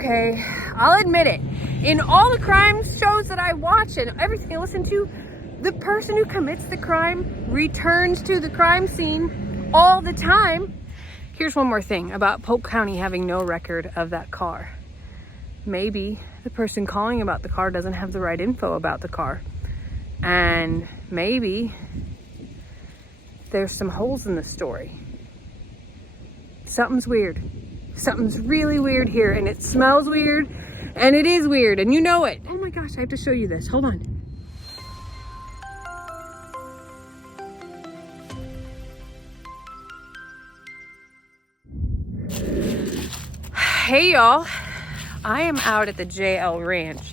Okay, I'll admit it. In all the crime shows that I watch and everything I listen to, the person who commits the crime returns to the crime scene all the time. Here's one more thing about Polk County having no record of that car. Maybe the person calling about the car doesn't have the right info about the car. And maybe there's some holes in the story. Something's weird. Something's really weird here, and it smells weird, and it is weird, and you know it. Oh my gosh, I have to show you this. Hold on. Hey y'all, I am out at the JL Ranch,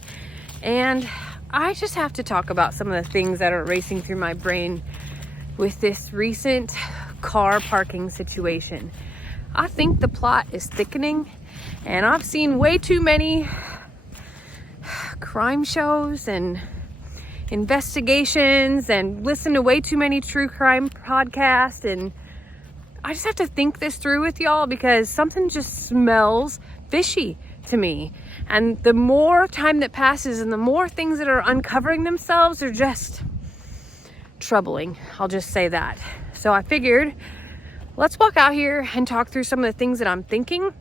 and I just have to talk about some of the things that are racing through my brain with this recent car parking situation. I think the plot is thickening, and I've seen way too many crime shows and investigations and listened to way too many true crime podcasts, and I just have to think this through with y'all because something just smells fishy to me. And the more time that passes and the more things that are uncovering themselves are just troubling. I'll just say that. So I figured, let's walk out here and talk through some of the things that I'm thinking.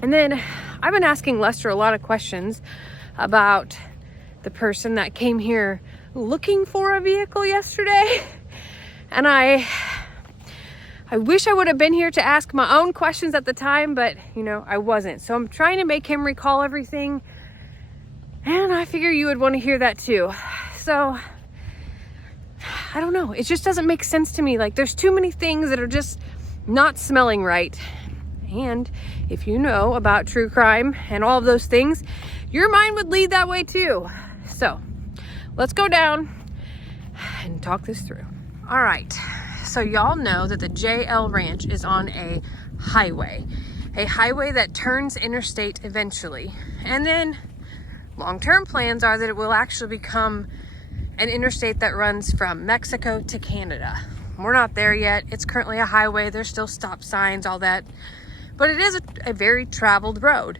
And then I've been asking Lester a lot of questions about the person that came here looking for a vehicle yesterday. And I wish I would have been here to ask my own questions at the time, but I wasn't. So I'm trying to make him recall everything. And I figure you would want to hear that too. So I don't know. It just doesn't make sense to me. Like, there's too many things that are just not smelling right. And if you know about true crime and all of those things, your mind would lead that way too. So let's go down and talk this through. All right. So y'all know that the JL Ranch is on a highway that turns interstate eventually. And then long-term plans are that it will actually become an interstate that runs from Mexico to Canada. We're not there yet. It's currently a highway. There's still stop signs, all that. But it is a very traveled road.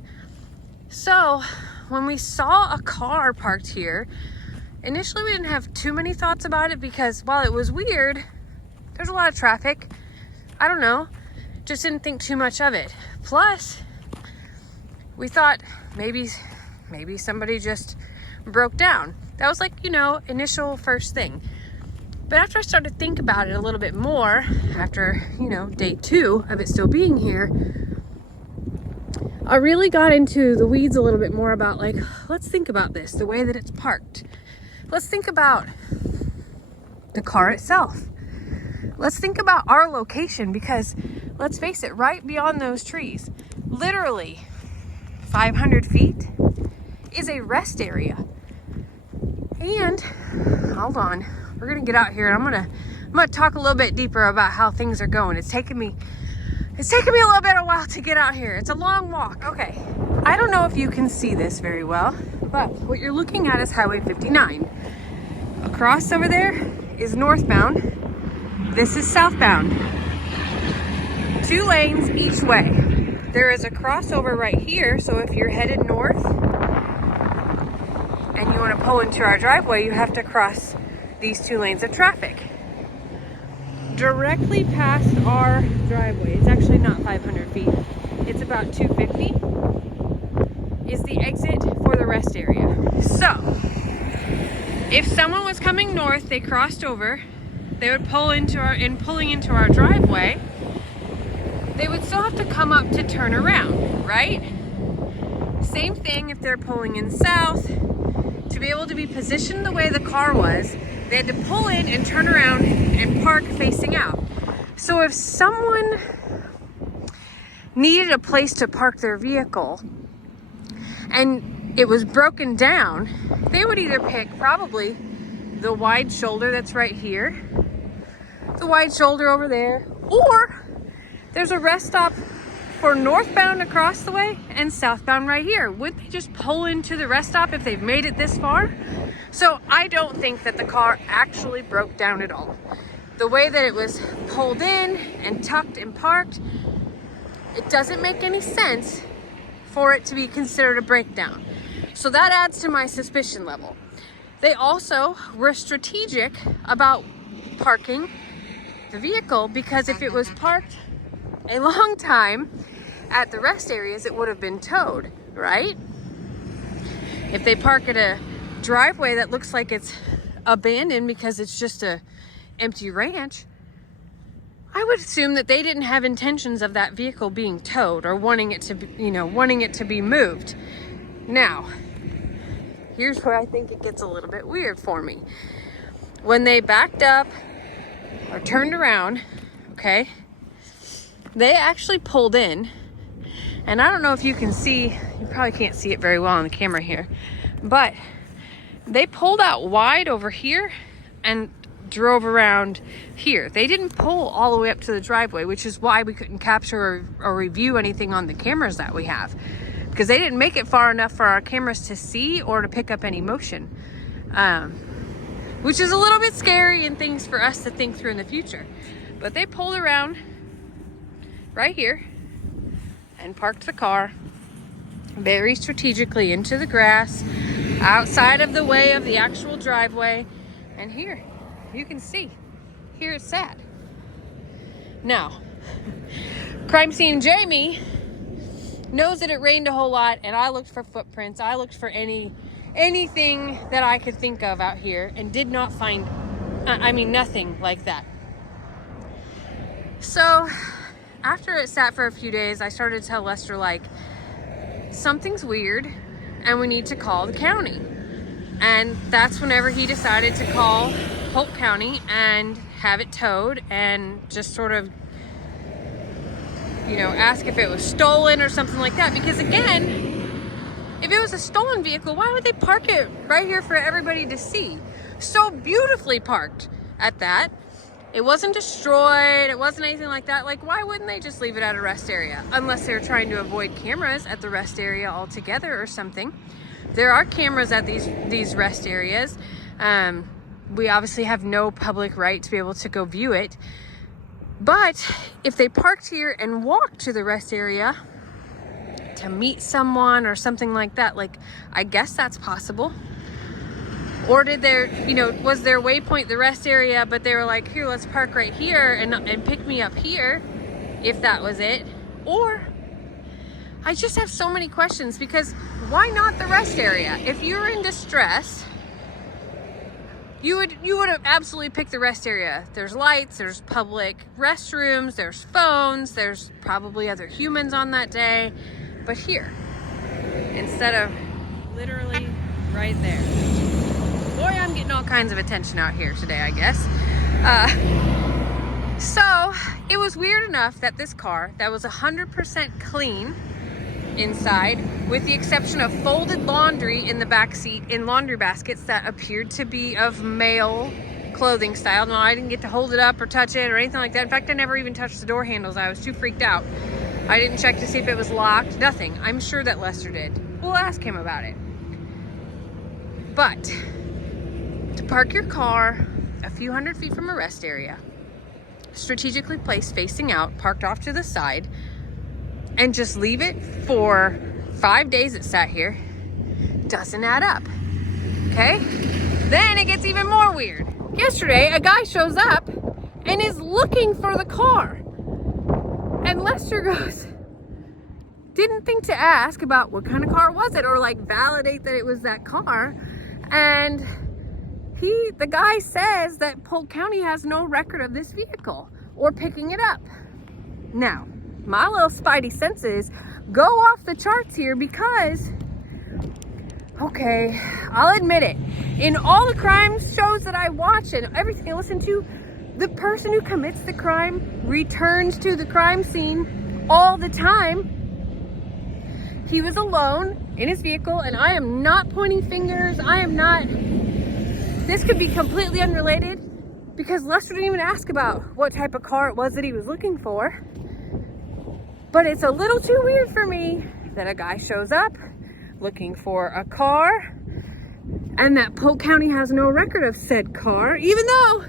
So when we saw a car parked here, initially we didn't have too many thoughts about it because while it was weird, there's a lot of traffic. I don't know. Just didn't think too much of it. Plus, we thought maybe somebody just broke down. That was initial first thing. But after I started to think about it a little bit more, after, day 2 of it still being here, I really got into the weeds a little bit more about let's think about this, the way that it's parked. Let's think about the car itself. Let's think about our location because let's face it, right beyond those trees, literally 500 feet is a rest area. And hold on, we're gonna get out here and I'm gonna talk a little bit deeper about how things are going. It's taken me a little bit of a while to get out here. It's a long walk. Okay, I don't know if you can see this very well, but what you're looking at is Highway 59. Across over there is northbound. This is southbound. 2 lanes each way. There is a crossover right here, so if you're headed north and you want to pull into our driveway, you have to cross these 2 lanes of traffic. Directly past our driveway, it's actually not 500 feet, it's about 250, is the exit for the rest area. So, if someone was coming north, they crossed over, they would pulling into our driveway, they would still have to come up to turn around, right? Same thing if they're pulling in south. To be able to be positioned the way the car was, they had to pull in and turn around and park facing out. So if someone needed a place to park their vehicle and it was broken down, they would either pick probably the wide shoulder that's right here, the wide shoulder over there, or there's a rest stop for northbound across the way and southbound right here. Would they just pull into the rest stop if they've made it this far? So I don't think that the car actually broke down at all. The way that it was pulled in and tucked and parked, it doesn't make any sense for it to be considered a breakdown. So that adds to my suspicion level. They also were strategic about parking the vehicle, because if it was parked a long time at the rest areas, it would have been towed, right? If they park at a driveway that looks like it's abandoned because it's just a empty ranch, I would assume that they didn't have intentions of that vehicle being towed or wanting it to be, wanting it to be moved. Now, here's where I think it gets a little bit weird for me. When they backed up or turned around, okay, they actually pulled in, and I don't know if you can see, you probably can't see it very well on the camera here, but they pulled out wide over here and drove around here. They didn't pull all the way up to the driveway, which is why we couldn't capture or review anything on the cameras that we have, because they didn't make it far enough for our cameras to see or to pick up any motion, which is a little bit scary and things for us to think through in the future. But they pulled around right here and parked the car very strategically into the grass outside of the way of the actual driveway. And here you can see, here it's sat. Now, crime scene Jamie knows that it rained a whole lot, and I looked for footprints. I looked for anything that I could think of out here and did not find, nothing like that. So after it sat for a few days, I started to tell Lester, like, something's weird and we need to call the county. And that's whenever he decided to call Polk County and have it towed and just sort of, ask if it was stolen or something like that. Because again, if it was a stolen vehicle, why would they park it right here for everybody to see? So beautifully parked at that. It wasn't destroyed. It wasn't anything like that. Like, why wouldn't they just leave it at a rest area? Unless they're trying to avoid cameras at the rest area altogether or something. There are cameras at these rest areas. We obviously have no public right to be able to go view it. But if they parked here and walked to the rest area to meet someone or something like that, like, I guess that's possible. Or did was their waypoint the rest area, but they were like, here, let's park right here and pick me up here, if that was it. Or I just have so many questions, because why not the rest area? If you're in distress, you would have absolutely picked the rest area. There's lights, there's public restrooms, there's phones, there's probably other humans on that day. But here, instead of literally right there. Boy, I'm getting all kinds of attention out here today, I guess. So it was weird enough that this car that was 100% clean inside, with the exception of folded laundry in the back seat in laundry baskets that appeared to be of male clothing style. No, I didn't get to hold it up or touch it or anything like that. In fact, I never even touched the door handles. I was too freaked out. I didn't check to see if it was locked. Nothing. I'm sure that Lester did. We'll ask him about it. But to park your car a few hundred feet from a rest area, strategically placed facing out, parked off to the side, and just leave it for 5 days it sat here, doesn't add up. Okay? Then it gets even more weird. Yesterday, a guy shows up and is looking for the car. And Lester goes, didn't think to ask about what kind of car was it, or like validate that it was that car. And the guy says that Polk County has no record of this vehicle or picking it up. Now, my little spidey senses go off the charts here, because, okay, I'll admit it, in all the crime shows that I watch and everything I listen to, the person who commits the crime returns to the crime scene all the time. He was alone in his vehicle, and I am not pointing fingers. This could be completely unrelated, because Lester didn't even ask about what type of car it was that he was looking for. But it's a little too weird for me that a guy shows up looking for a car and that Polk County has no record of said car, even though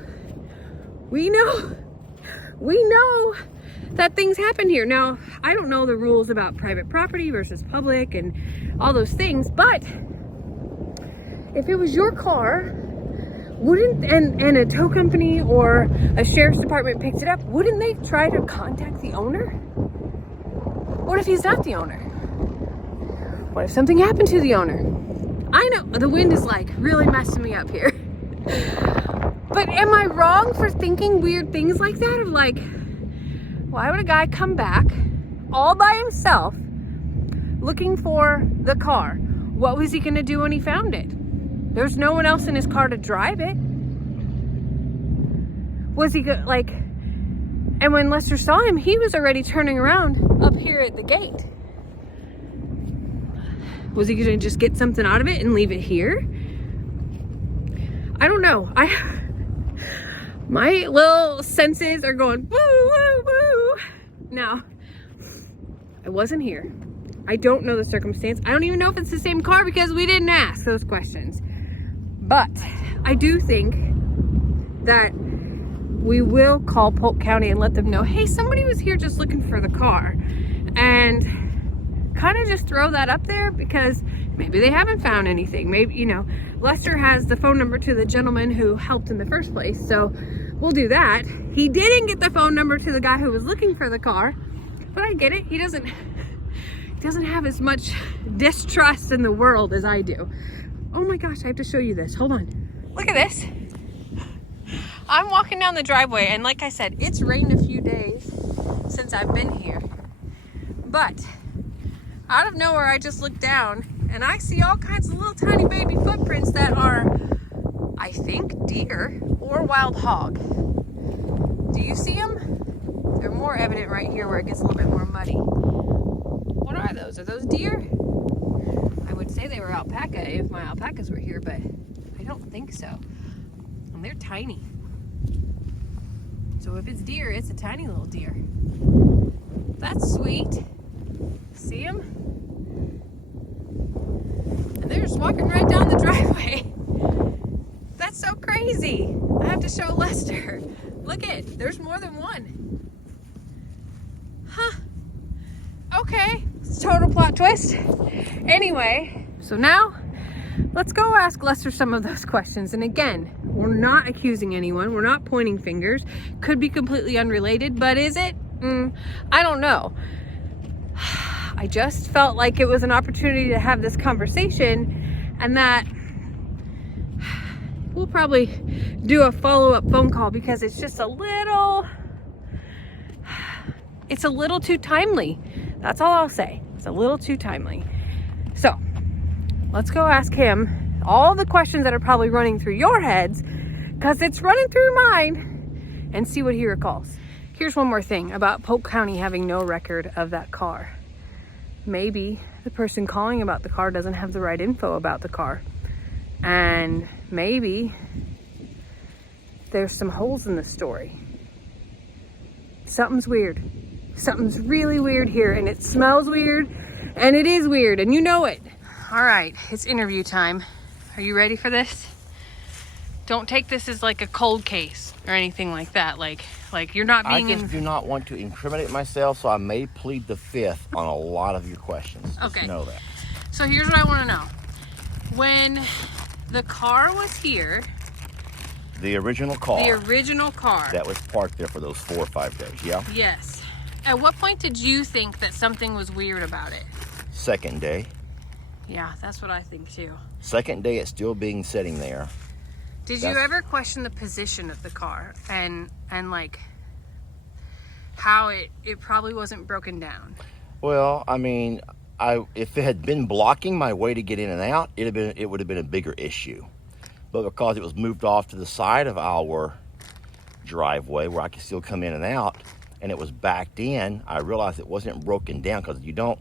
we know that things happen here. Now, I don't know the rules about private property versus public and all those things, but if it was your car, wouldn't, and a tow company or a sheriff's department picked it up, wouldn't they try to contact the owner? What if he's not the owner? What if something happened to the owner? I know the wind is like really messing me up here. But am I wrong for thinking weird things like that? Of like, why would a guy come back all by himself looking for the car? What was he gonna do when he found it? There's no one else in his car to drive it. Was he like, and when Lester saw him, he was already turning around up here at the gate. Was he gonna just get something out of it and leave it here? I don't know. My little senses are going woo, woo, woo. Now, I wasn't here. I don't know the circumstance. I don't even know if it's the same car because we didn't ask those questions. But I do think that we will call Polk County and let them know, hey, somebody was here just looking for the car. And kind of just throw that up there because maybe they haven't found anything. Maybe, you know, Lester has the phone number to the gentleman who helped in the first place. So we'll do that. He didn't get the phone number to the guy who was looking for the car, but I get it. He doesn't have as much distrust in the world as I do. Oh my gosh, I have to show you this. Hold on. Look at this. I'm walking down the driveway, and like I said, it's rained a few days since I've been here. But out of nowhere, I just looked down and I see all kinds of little tiny baby footprints that are, I think, deer or wild hog. Do you see them? They're more evident right here where it gets a little bit more muddy. What are those? Are those deer? I would say they were alpaca if my alpacas were here, but I don't think so. And they're tiny. So if it's deer, it's a tiny little deer. That's sweet. See them? And they're just walking right down the driveway. That's so crazy. I have to show Lester. Look it, there's more than one. Huh. Okay, it's a total plot twist. Anyway, so now let's go ask Lester some of those questions. And again, we're not accusing anyone. We're not pointing fingers. Could be completely unrelated, but is it? I don't know. I just felt like it was an opportunity to have this conversation, and that we'll probably do a follow-up phone call because it's just a little too timely. That's all I'll say. It's a little too timely. So let's go ask him all the questions that are probably running through your heads, because it's running through mine, and see what he recalls. Here's one more thing about Polk County having no record of that car. Maybe the person calling about the car doesn't have the right info about the car. And maybe there's some holes in the story. Something's weird. Something's really weird here, and it smells weird, and it is weird, and you know it. All right, it's interview time. Are you ready for this? Don't take this as like a cold case or anything like that. Like you're not being. I just do not want to incriminate myself, so I may plead the fifth on a lot of your questions. Just okay. Know that. So here's what I want to know. When the car was here. The original car. The original car. That was parked there for those 4 or 5 days, yeah? Yes. At what point did you think that something was weird about it? Second day. Yeah, that's what I think too. Second day, it's still being sitting there. Did you ever question the position of the car and like how it probably wasn't broken down? Well, I mean, if it had been blocking my way to get in and out, it would have been a bigger issue. But because it was moved off to the side of our driveway where I could still come in and out, and it was backed in, I realized it wasn't broken down, because you don't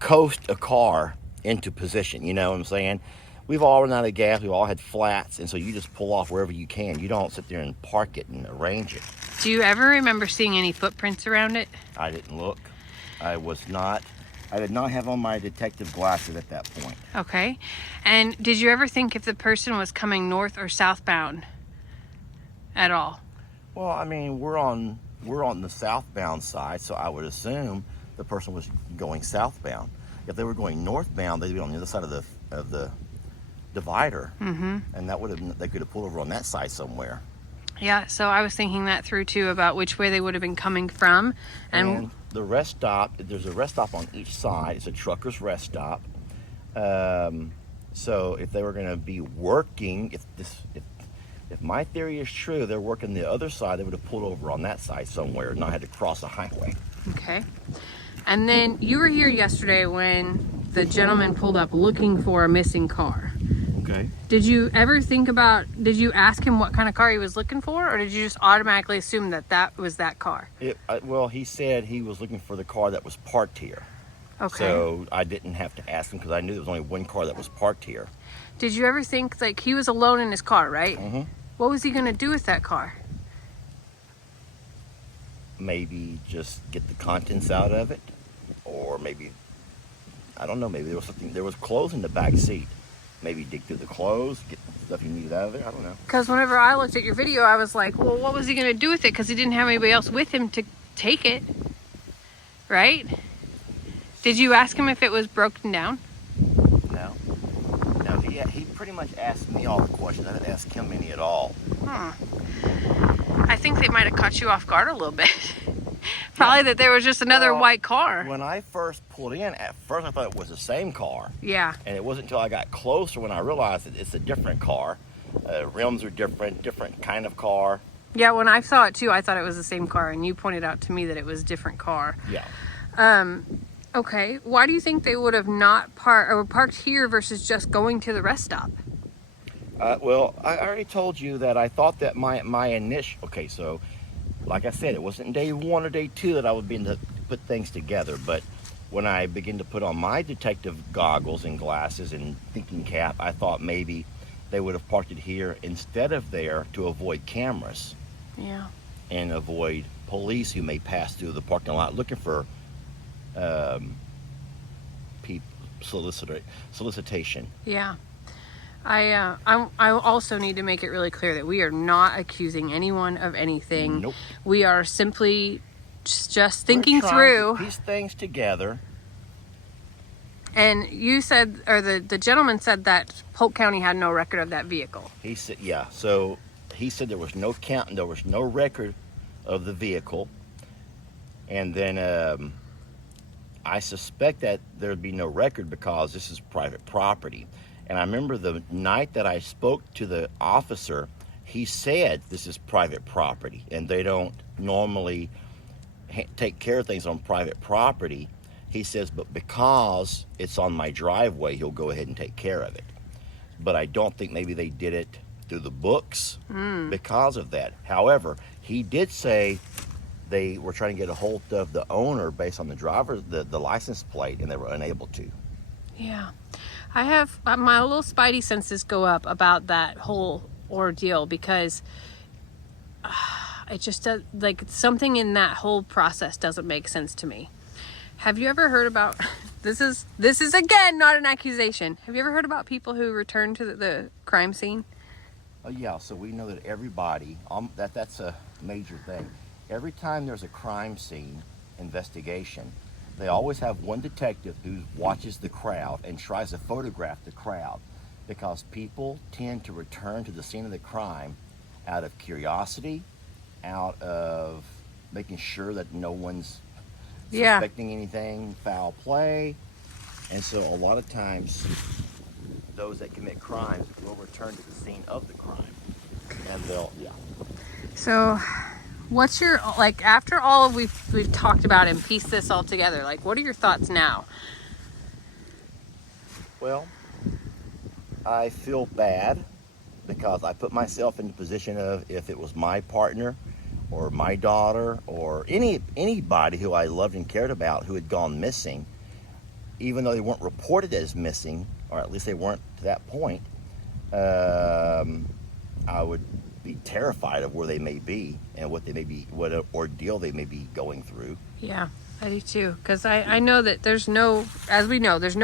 coast a car into position, you know what I'm saying? We've all run out of gas, we've all had flats, and so you just pull off wherever you can. You don't sit there and park it and arrange it. Do you ever remember seeing any footprints around it? I didn't look. I did not have on my detective glasses at that point. Okay. And did you ever think if the person was coming north or southbound at all? Well, I mean, we're on we're on the southbound side, so I would assume the person was going southbound. If they were going northbound, they'd be on the other side of the divider, and they could have pulled over on that side somewhere. Yeah, so I was thinking that through too, about which way they would have been coming from. And the rest stop, there's a rest stop on each side. It's a trucker's rest stop. So if they were going to be working, if my theory is true, they're working the other side, they would have pulled over on that side somewhere, not had to cross a highway. Okay. And then you were here yesterday when the gentleman pulled up looking for a missing car. Okay. Did you ever did you ask him what kind of car he was looking for, or did you just automatically assume that was that car? Well, he said he was looking for the car that was parked here. Okay. So I didn't have to ask him because I knew there was only one car that was parked here. Did you ever think, like, he was alone in his car, right? Mm-hmm. What was he going to do with that car? Maybe just get the contents out of it, or maybe, I don't know, maybe there was clothes in the back seat. Maybe dig through the clothes, get the stuff you needed out of there. I don't know. Because whenever I looked at your video, I was like, well, what was he going to do with it? Because he didn't have anybody else with him to take it, right? Did you ask him if it was broken down? No. No, he pretty much asked me all the questions. I didn't ask him any at all. I think they might have caught you off guard a little bit. Probably that there was just another white car. When I first pulled in, at first I thought it was the same car. Yeah. And it wasn't until I got closer when I realized that it's a different car. Rims are different kind of car. Yeah, when I saw it too, I thought it was the same car, and you pointed out to me that it was a different car. Yeah. Okay. Why do you think they would have not parked here versus just going to the rest stop? Well, I already told you that I thought that my initial... Okay, so... Like I said, it wasn't day one or day two that I would begin to put things together, but when I began to put on my detective goggles and glasses and thinking cap, I thought maybe they would have parked it here instead of there to avoid cameras. Yeah. And avoid police who may pass through the parking lot looking for solicitation. Yeah. I also need to make it really clear that we are not accusing anyone of anything. Nope. We are simply just thinking We're trying through. to piece things together. And you said, or the gentleman said that Polk County had no record of that vehicle. He said, yeah. So he said there was no count, there was no record of the vehicle, and then I suspect that there'd be no record because this is private property. And I remember the night that I spoke to the officer, he said this is private property and they don't normally take care of things on private property. He says, but because it's on my driveway, he'll go ahead and take care of it. But I don't think maybe they did it through the books because of that. However, he did say they were trying to get a hold of the owner based on the license plate, and they were unable to. Yeah. I have my little spidey senses go up about that whole ordeal because it just does, like, something in that whole process doesn't make sense to me. Have you ever heard about this is again not an accusation. Have you ever heard about people who return to the crime scene? Yeah, so we know that everybody that's a major thing. Every time there's a crime scene investigation, they always have one detective who watches the crowd and tries to photograph the crowd, because people tend to return to the scene of the crime out of curiosity, out of making sure that no one's suspecting anything, foul play. And so a lot of times those that commit crimes will return to the scene of the crime, and So what's your, like, after all of we've talked about and pieced this all together, like, what are your thoughts now? Well, I feel bad because I put myself in the position of, if it was my partner or my daughter or anybody who I loved and cared about who had gone missing, even though they weren't reported as missing, or at least they weren't to that point, I would be terrified of where they may be and what ordeal they may be going through. Yeah, I do too, because I know that there's no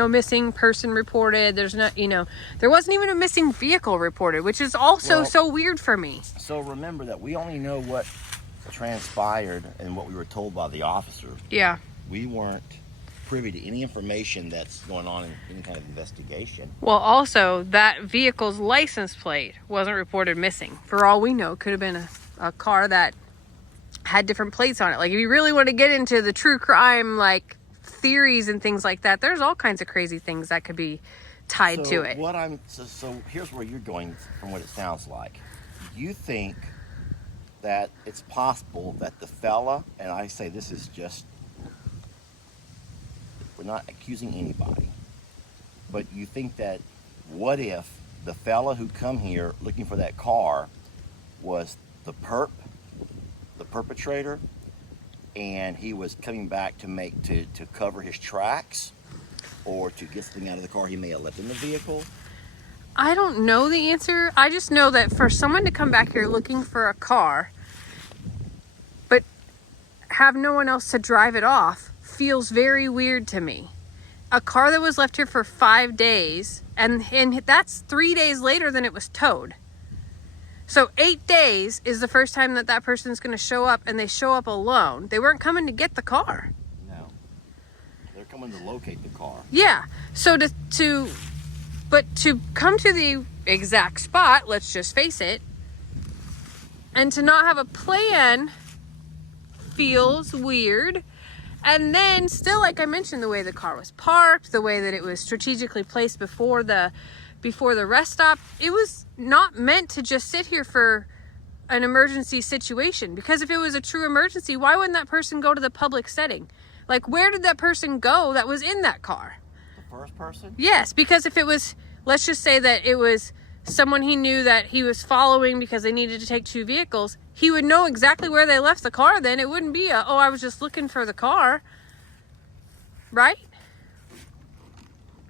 missing person reported. There's not, there wasn't even a missing vehicle reported, which is also so weird for me. So remember that we only know what transpired and what we were told by the officer, Yeah. we weren't privy to any information that's going on in any kind of investigation. Well, also, that vehicle's license plate wasn't reported missing. For all we know, it could have been a car that had different plates on it. Like, if you really want to get into the true crime, like, theories and things like that, there's all kinds of crazy things that could be tied to it. So here's where you're going from what it sounds like. You think that it's possible that the fella, and I say this is just, we're not accusing anybody, but you think that what if the fella who come here looking for that car was the perpetrator, and he was coming back to cover his tracks or to get something out of the car he may have left in the vehicle? I don't know the answer. I just know that for someone to come back here looking for a car, but have no one else to drive it off, feels very weird to me. A car that was left here for 5 days, and that's 3 days later than it was towed. So 8 days is the first time that person's going to show up, and they show up alone. They weren't coming to get the car. No. They're coming to locate the car. Yeah. So but to come to the exact spot, let's just face it, and to not have a plan feels weird. And then still, like I mentioned, the way the car was parked, the way that it was strategically placed before the rest stop, it was not meant to just sit here for an emergency situation. Because if it was a true emergency, why wouldn't that person go to the public setting? Like, where did that person go that was in that car? The first person? Yes, because if it was, let's just say that it was someone he knew that he was following because they needed to take 2 vehicles, he would know exactly where they left the car then. It wouldn't be I was just looking for the car. Right?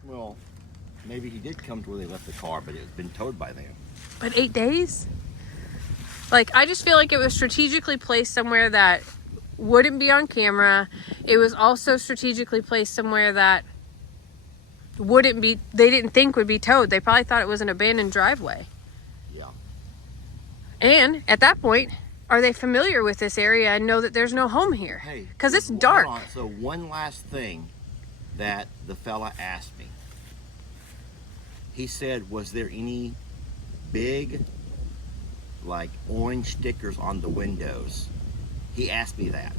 Well, maybe he did come to where they left the car, but it had been towed by them. But 8 days? Like, I just feel like it was strategically placed somewhere that wouldn't be on camera. It was also strategically placed somewhere that they didn't think would be towed. They probably thought it was an abandoned driveway. Yeah. And at that point, are they familiar with this area and know that there's no home here? Hey, because it's dark. Hold on. So one last thing that the fella asked me. He said, was there any big, like, orange stickers on the windows? He asked me that.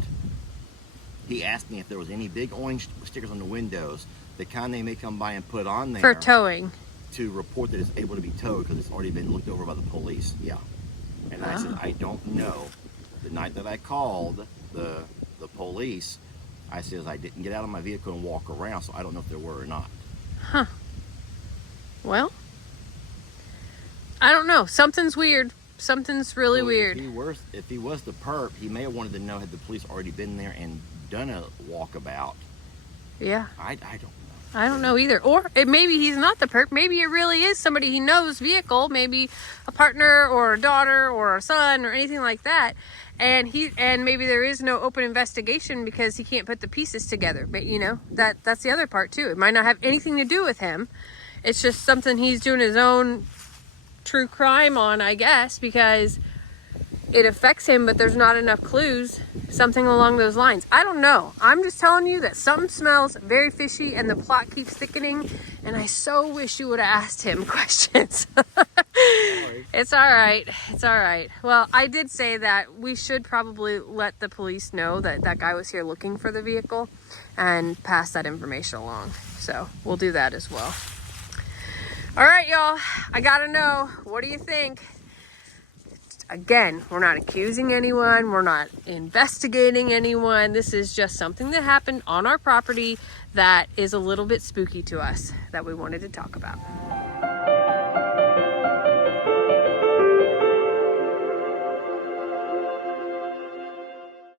He asked me if there was any big orange stickers on the windows, the kind they may come by and put on there For towing. to report that it's able to be towed because it's already been looked over by the police. Yeah. And I said, I don't know. The night that I called the police, I said, I didn't get out of my vehicle and walk around, so I don't know if there were or not. Huh. Well, I don't know. Something's weird. Something's really weird. If he was the perp, he may have wanted to know had the police already been there and done a walkabout. Yeah. I don't know. I don't know either. Or maybe he's not the perp. Maybe it really is somebody he knows vehicle, maybe a partner or a daughter or a son or anything like that. And maybe there is no open investigation because he can't put the pieces together. But that's the other part too. It might not have anything to do with him. It's just something he's doing his own true crime on, I guess, because it affects him, but there's not enough clues. Something along those lines. I don't know. I'm just telling you that something smells very fishy and the plot keeps thickening, and I so wish you would have asked him questions. It's all right. It's all right. Well, I did say that we should probably let the police know that that guy was here looking for the vehicle and pass that information along. So we'll do that as well. All right, y'all. I gotta know. What do you think? Again, we're not accusing anyone. We're not investigating anyone. This is just something that happened on our property that is a little bit spooky to us that we wanted to talk about.